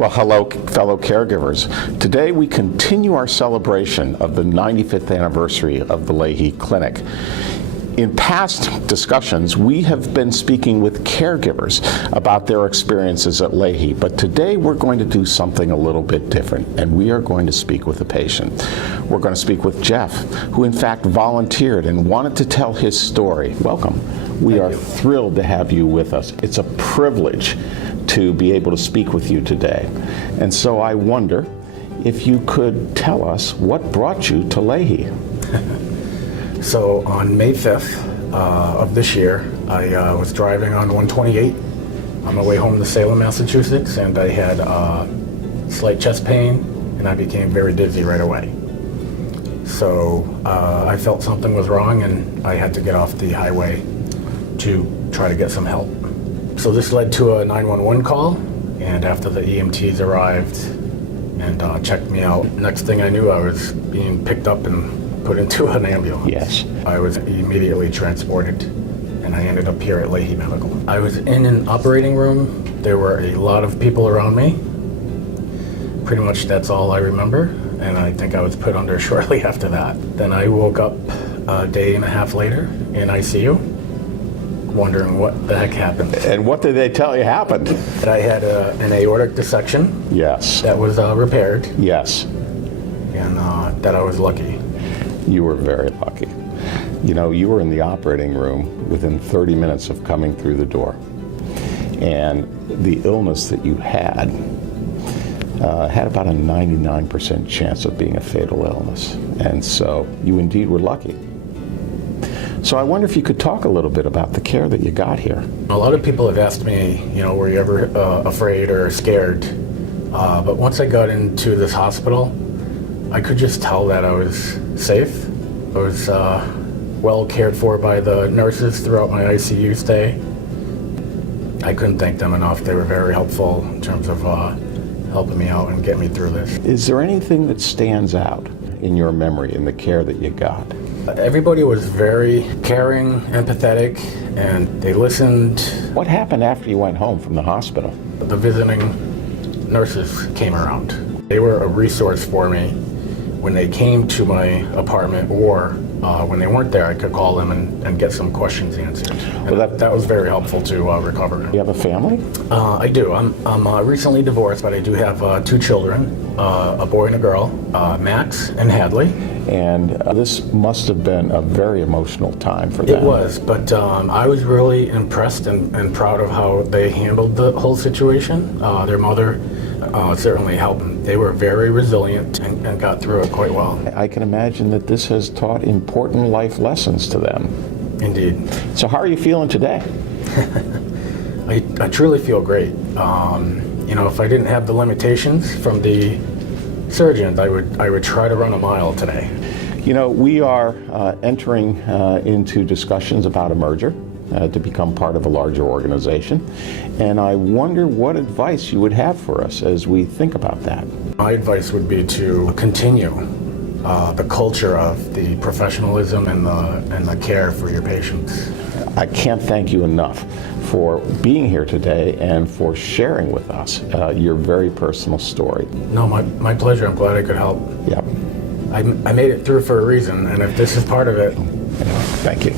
Well, hello, fellow caregivers. Today we continue our celebration of the 95th anniversary of the Leahy Clinic. In past discussions, we have been speaking with caregivers about their experiences at Leahy, but today we're going to do something a little bit different, and we are going to speak with a patient. We're going to speak with Jeff, who in fact volunteered and wanted to tell his story. Welcome. We are thrilled to have you with us. It's a privilege to be able to speak with you today. And so I wonder if you could tell us what brought you to Leahy. So on May 5th of this year, I was driving on 128 on my way home to Salem, Massachusetts, and I had slight chest pain, and I became very dizzy right away. So I felt something was wrong, and I had to get off the highway to try to get some help. So this led to a 911 call, and after the EMTs arrived and checked me out, next thing I knew, I was being picked up and put into an ambulance. Yes. I was immediately transported, and I ended up here at Leahy Medical. I was in an operating room. There were a lot of people around me. Pretty much that's all I remember, and I think I was put under shortly after that. Then I woke up a day and a half later in ICU, wondering what the heck happened. And what did they tell you happened? I had an aortic dissection. Yes. That was repaired. Yes. And that I was lucky. You were very lucky. You know, you were in the operating room within 30 minutes of coming through the door. And the illness that you had about a 99% chance of being a fatal illness. And so you indeed were lucky. So I wonder if you could talk a little bit about the care that you got here. A lot of people have asked me, you know, were you ever afraid or scared? But once I got into this hospital, I could just tell that I was safe. I was well cared for by the nurses throughout my ICU stay. I couldn't thank them enough. They were very helpful in terms of helping me out and getting me through this. Is there anything that stands out in your memory in the care that you got? Everybody was very caring, empathetic, and they listened. What happened after you went home from the hospital? The visiting nurses came around. They were a resource for me when they came to my apartment, or when they weren't there, I could call them and get some questions answered. And well, that was very helpful to recover. You have a family? I do. I'm recently divorced, but I do have 2 children, a boy and a girl, Max and Hadley. And this must have been a very emotional time for them. It was, but I was really impressed and proud of how they handled the whole situation. Their mother certainly helped them. They were very resilient and got through it quite well. I can imagine that this has taught important life lessons to them. Indeed. So how are you feeling today? I truly feel great. You know, if I didn't have the limitations from the surgeons, I would try to run a mile today. You know, we are entering into discussions about a merger to become part of a larger organization, and I wonder what advice you would have for us as we think about that. My advice would be to continue the culture of the professionalism and the care for your patients. I can't thank you enough for being here today and for sharing with us your very personal story. No, my pleasure. I'm glad I could help. Yep. I made it through for a reason, and if this is part of it. Thank you.